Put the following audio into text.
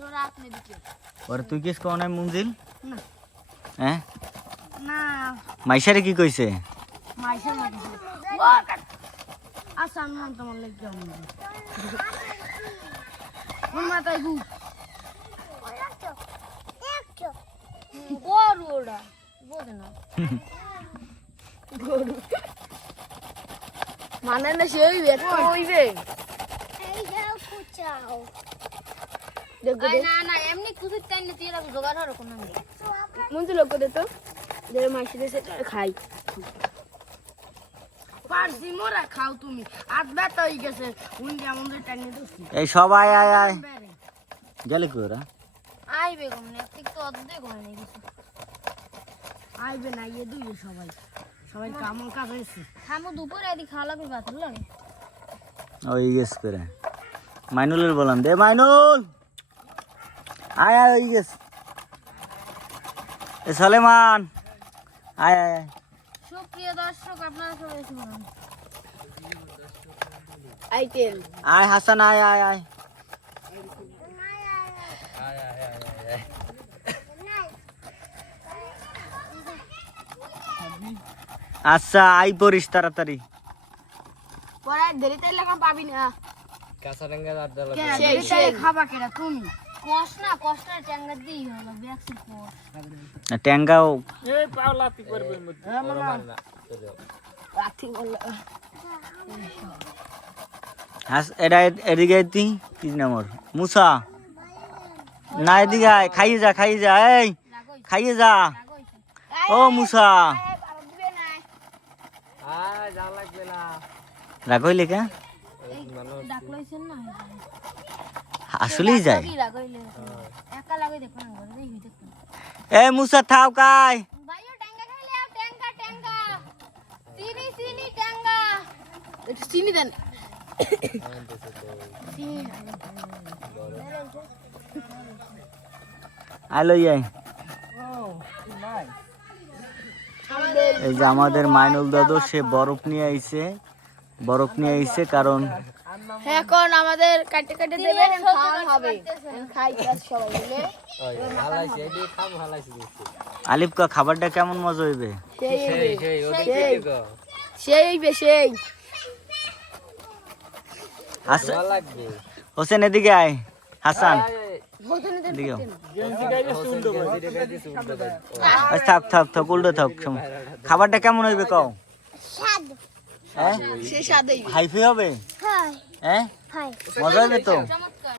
और তুই কিস কোন है मुंजिल না हैं না মাইশারে কি কইছে মাইশা মাটি আচ্ছা আমি নাম তোমার লেগে যাবো কোন মাথায় গু গরু ওটা বোঝে না গরু মানে না সে হইবে না না এমনি কুকুর টাইম নিতে এরকম জোগাড় হলো কোন মন্ত্রী লোক দে তো যে মাসি দেশে খাই পারছি মোরা খাও তুমি আজ ব্যথা হয়ে গেছে উনি আমাদের টাইম নিতে এই সবাই আয় আয় গেলে কি ওরা আইবে গমনে ঠিক তো অর্ধেক হয় না কিছু আইবে না ইয়ে দুই সবাই সবাই কাম কাজ হয়েছে খামো দুপুরে এদি খাওয়া লাগবে বাতুল লাগে ওই গেছ করে মাইনুলের বললাম দে মাইনুল আয় আয় ওই গেছ এ সলেমান আয় আয় আয় সুপ্রিয় দর্শক আপনারা সবাই শুনুন আইটেল আয় হাসান আয় আয় আয় আচ্ছা আই পড়িস তাড়াতাড়ি পরে দেরি তাইলে এখন পাবি না কাঁচা রেঙ্গা দাঁত দাও সেই খাবা কেডা তুমি কষ্ট না ট্যাঙ্গা দিই হলো ব্যাকসি কোষ ট্যাঙ্গাও এই পাওলাতি করবে মধ্যে না রাখি বল হাস এটা এদিকে তুই কি নাম ওর মুসা না এদিকে আয় খাইয়ে যা এই খাইয়ে যা ও মুসা যা লাগবে না রাগ হইলে কে ডাক লইছেন না আসলেই যায় রাগ হইলে একা লাগাই দেখো না ঘরে দেখি দেখো এ মুসা থাও কাই ভাইও ট্যাঙ্গা খাইলে আও ট্যাঙ্গা চিনি ট্যাঙ্গা একটু চিনি দেন আলো আয় এই যে আমাদের মাইনুল দাদু সে বরফ নিয়ে আইছে কারণ এখন আমাদের কাটে দেবেন খাওয়া হবে খাই সবাই মিলে ওই হালাইছে এডি খাম হালাইছে আলিফ কা খাবারটা কেমন মজা হইবে সেই ওদিকে গো সেই হাসান ভালো লাগবে হোসেন এদিকে আয় হাসান এদিকে থাক উল্টো থাক খাবারটা কেমন হইবে কও হ্যাঁ সে স্বাদই হাইফাই হবে হ্যাঁ মজা হইবে তো